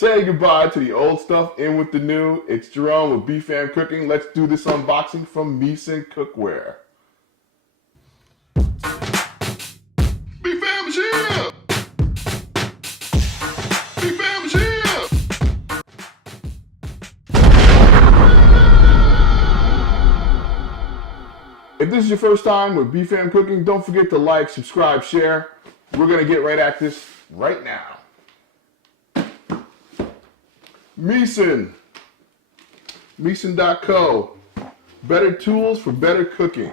Say goodbye to the old stuff, in with the new. It's Jerome with B.F.A.M Cooking. Let's do this unboxing from Misen Cookware. B.F.A.M is here! B.F.A.M is here! If this is your first time with B.F.A.M Cooking, don't forget to like, subscribe, share. We're going to get right at this right now. Misen.co. Better tools for better cooking.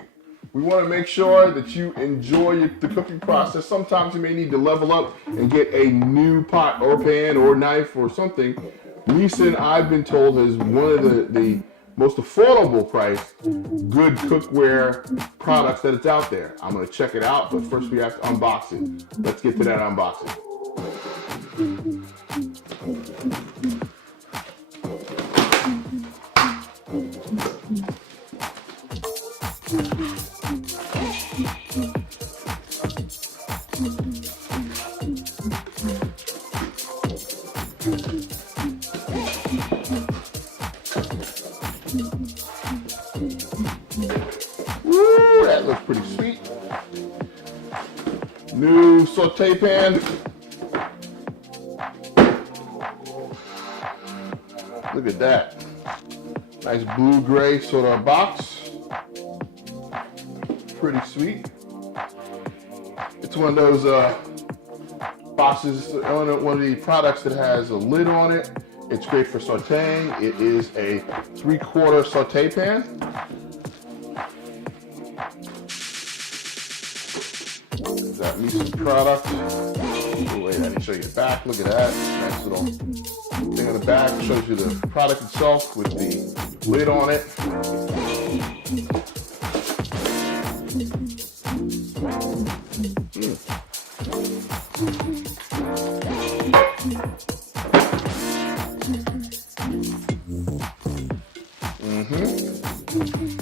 We want to make sure that you enjoy the cooking process. Sometimes you may need to level up and get a new pot or pan or knife or something. Misen, I've been told, is one of the most affordable priced good cookware products that it's out there. I'm going to check it out, but first we have to unbox it. Let's get to that unboxing. Woo, that looks pretty sweet. New saute pan. Look at that. Nice blue-gray sort of box. Pretty sweet. It's one of those boxes, one of the products that has a lid on it. It's great for sauteing. It is a 3/4 saute pan. There's that Misen product. Oh, wait, I need to show you the back. Look at that. Nice little thing on the back. Shows you the product itself with the lid on it.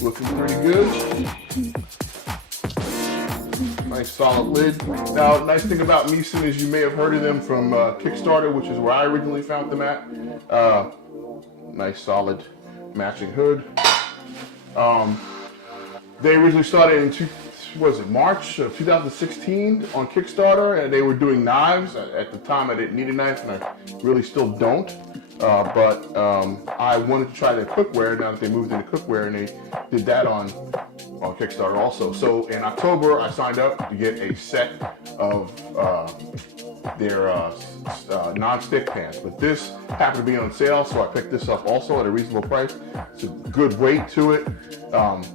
Looking pretty good. Nice solid lid. Now, nice thing about Misen is you may have heard of them from Kickstarter, which is where I originally found them at. Nice solid matching hood. They originally started in March of 2016 on Kickstarter, and they were doing knives. At the time, I didn't need a knife, and I really still don't. But I wanted to try their cookware now that they moved into cookware, and they did that on Kickstarter also. So in October, I signed up to get a set of their non-stick pans. But this happened to be on sale, so I picked this up also at a reasonable price. It's a good weight to it.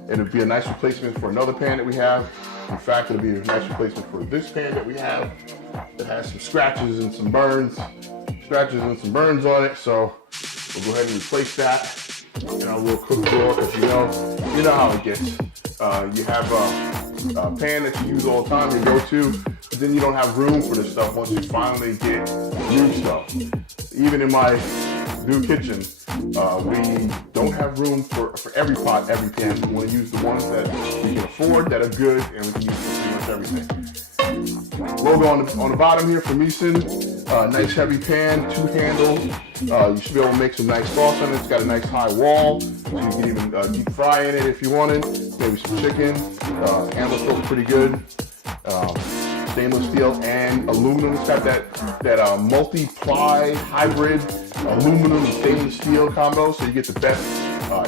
It'll be a nice replacement for another pan that we have. In fact, it'll be a nice replacement for this pan that we have that has some scratches and some burns. On it, so we'll go ahead and replace that in our little cook drawer, because you know how it gets. You have a pan that you use all the time, you go to, but then you don't have room for this stuff once you finally get new stuff. Even in my new kitchen, we don't have room for every pot, every pan. We want to use the ones that we can afford, that are good, and we can use for pretty much everything. Logo on the bottom here for Misen. Nice heavy pan, 2 handles. You should be able to make some nice sauce on it. It's got a nice high wall, so you can even deep fry in it if you wanted. Maybe some chicken. Handles feel pretty good. Stainless steel and aluminum. It's got that multi-ply hybrid aluminum and stainless steel combo, so you get the best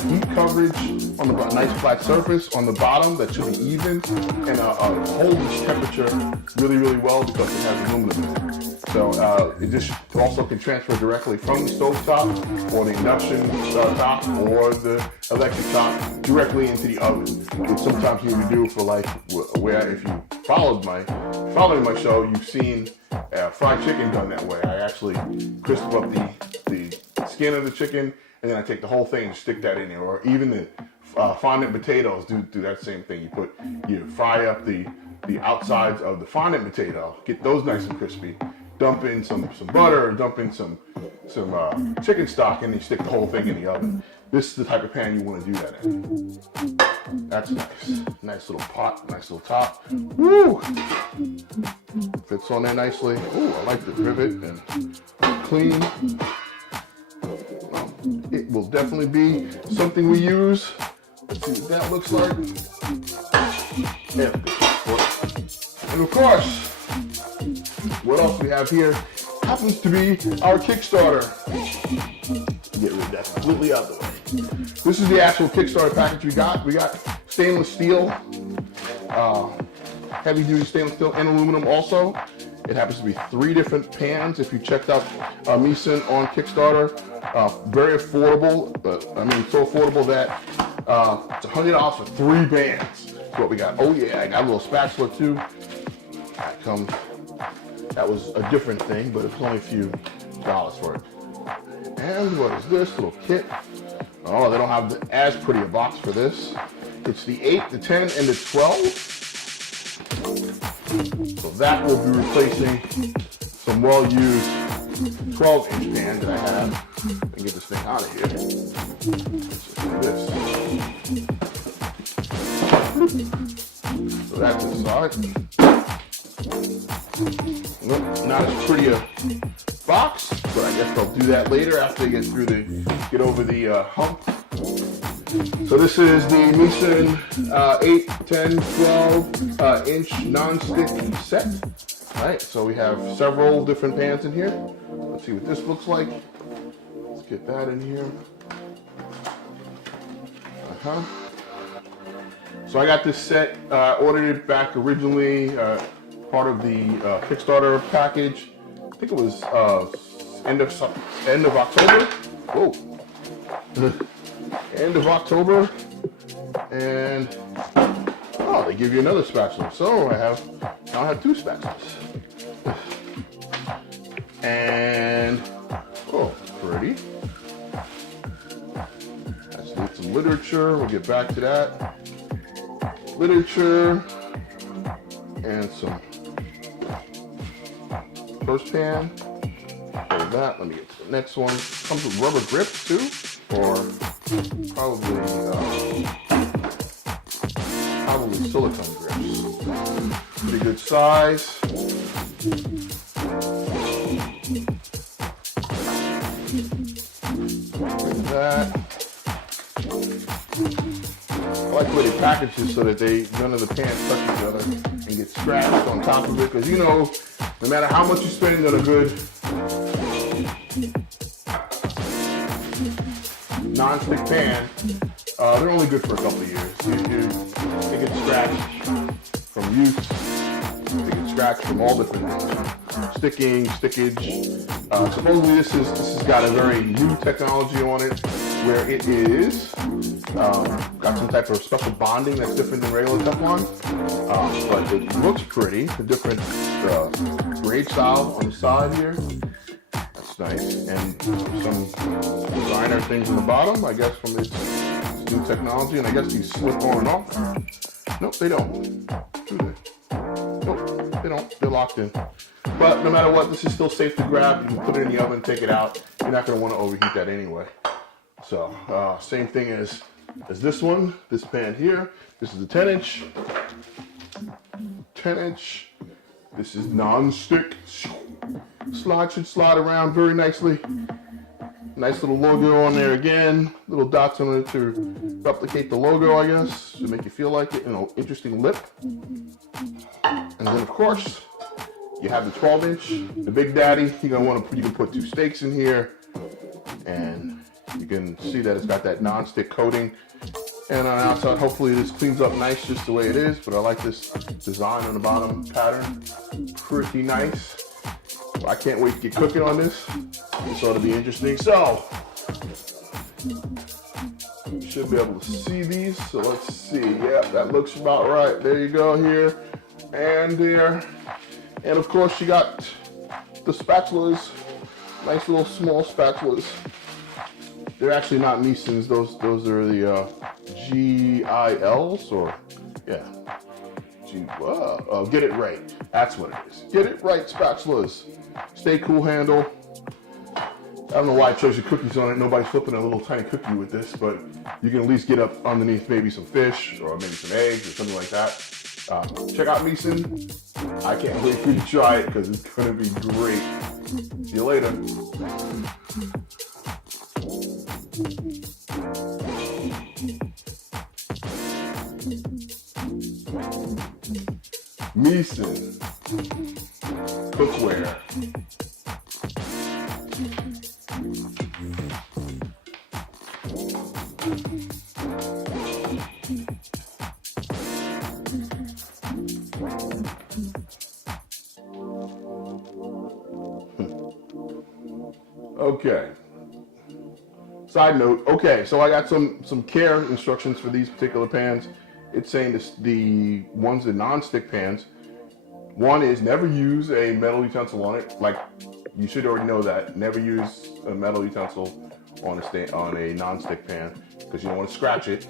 heat coverage on the nice flat surface on the bottom that should be even, and hold this temperature really, really well because it has aluminum in it. So it just also can transfer directly from the stove top or the induction top or the electric top directly into the oven. Which sometimes you would do for like where, if you following my show, you've seen fried chicken done that way. I actually crisp up the skin of the chicken, and then I take the whole thing and stick that in there. Or even the fondant potatoes do that same thing. You fry up the outsides of the fondant potato, get those nice and crispy. Dump in some butter, dump in some chicken stock, and you stick the whole thing in the oven. This is the type of pan you want to do that in. That's nice. Nice little pot, nice little top. Woo! Fits on there nicely. Ooh, I like the rivet and clean. it will definitely be something we use. Let's see what that looks like. And of course, what else we have here happens to be our Kickstarter. Get rid of that completely out of the way. This is the actual Kickstarter package we got. We got stainless steel, heavy duty stainless steel and aluminum also. It happens to be 3 different pans. If you checked out Misen on Kickstarter, very affordable. I mean, so affordable that it's $100 for 3 pans. That's what we got. Oh yeah, I got a little spatula too. That was a different thing, but it's only a few dollars for it. And what is this little kit? Oh, they don't have as pretty a box for this. It's the 8, the 10, and the 12. So that will be replacing some well-used 12-inch pan that I have. I can get this thing out of here. This. So that's inside. Nope, not as pretty a box, but I guess they'll do that later after they get over the hump. So this is the Misen 8, 10, 12 inch non-stick set. All right, so we have several different pans in here. Let's see what this looks like. Let's get that in here. So I got this set, ordered it back originally, part of the Kickstarter package. I think it was end of October. Whoa. End of October. And oh, they give you another spatula. So now I have 2 spatulas. And oh, pretty. Let's do some literature. We'll get back to that. Literature and some first pan. Hold that. Let me get to the next one. Comes with rubber grips too, or probably silicone grips. Pretty good size. Like that. I like the way they package it so that none of the pans touch each other and get scratched on top of it. Because you know, no matter how much you spend on a good non-stick pan, they're only good for a couple of years. They get scratched from use. They get scratched from all different things. Sticking, stickage. Supposedly this has got a very new technology on it where it is got some type of special bonding that's different than regular Teflon. But it looks pretty. A different braid style on the side here. That's nice. And some designer things on the bottom, I guess, from its new technology. And I guess these slip on and off. Nope, they don't. Do they? Nope, they don't. They're locked in. But no matter what, this is still safe to grab. You can put it in the oven, take it out. You're not going to want to overheat that anyway. So, same thing as this one, this pan here. This is the 10-inch. 10-inch. This is non-stick. Should slide around very nicely. Nice little logo on there again. Little dots on it to replicate the logo, I guess, to make you feel like it. You know, interesting lip. And then, of course, you have the 12-inch, the Big Daddy. You can put 2 steaks in here, and you can see that it's got that non-stick coating. And on the outside, hopefully this cleans up nice just the way it is, but I like this design on the bottom pattern. Pretty nice. Well, I can't wait to get cooking on this. This ought to be interesting. So, you should be able to see these. So let's see. Yeah, that looks about right. There you go here and there. And of course you got the spatulas. Nice little small spatulas. They're actually not Misen's. Those are the GILs, or yeah. Get it right. That's what it is. Get it right spatulas. Stay cool handle. I don't know why I chose the cookies on it. Nobody's flipping a little tiny cookie with this, but you can at least get up underneath maybe some fish or maybe some eggs or something like that. Check out Misen. I can't wait for you to try it because it's going to be great. See you later. Misen Cookware. Okay. Side note. Okay, so I got some care instructions for these particular pans. It's saying this, the ones, the non-stick pans. One is never use a metal utensil on it. Like, you should already know that. Never use a metal utensil on a non-stick pan because you don't want to scratch it.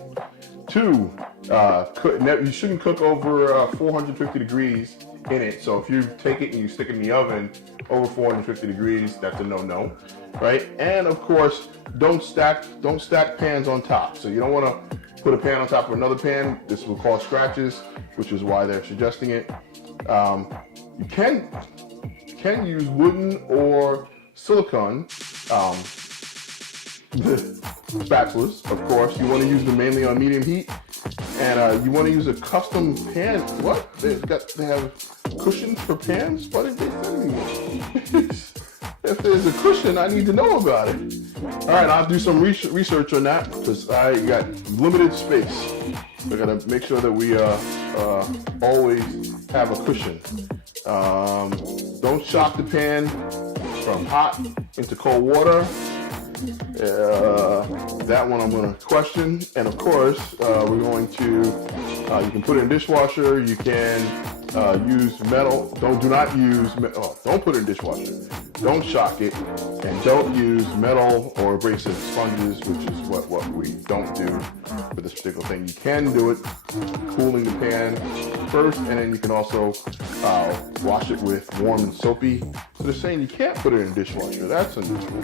Two, you shouldn't cook over 450 degrees in it. So if you take it and you stick it in the oven over 450 degrees, that's a no-no, right? And of course, don't stack pans on top. So you don't want to put a pan on top of another pan. This will cause scratches, which is why they're suggesting it. You can use wooden or silicone spatulas, of course. You want to use them mainly on medium heat, and you want to use a custom pan. What? They have cushions for pans? What did they send me? If there's a cushion, I need to know about it. All right, I'll do some research on that because I got limited space. We gotta make sure that we always have a cushion. Don't shock the pan from hot into cold water. That one I'm going to question. And of course, we're going to, you can put it in dishwasher. You can use metal. Don't put it in dishwasher. Don't shock it. And don't use metal or abrasive sponges, which is what we don't do for this particular thing. You can do it cooling the pan first, and then you can also wash it with warm and soapy. So they're saying you can't put it in a dishwasher. That's unusual.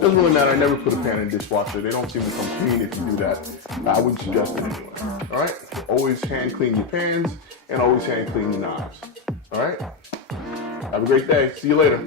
Doesn't really matter. I never put a pan in a dishwasher. They don't seem to come clean if you do that. I wouldn't suggest it anyway. All right? Always hand clean your pans and always hand clean your knives. All right? Have a great day. See you later.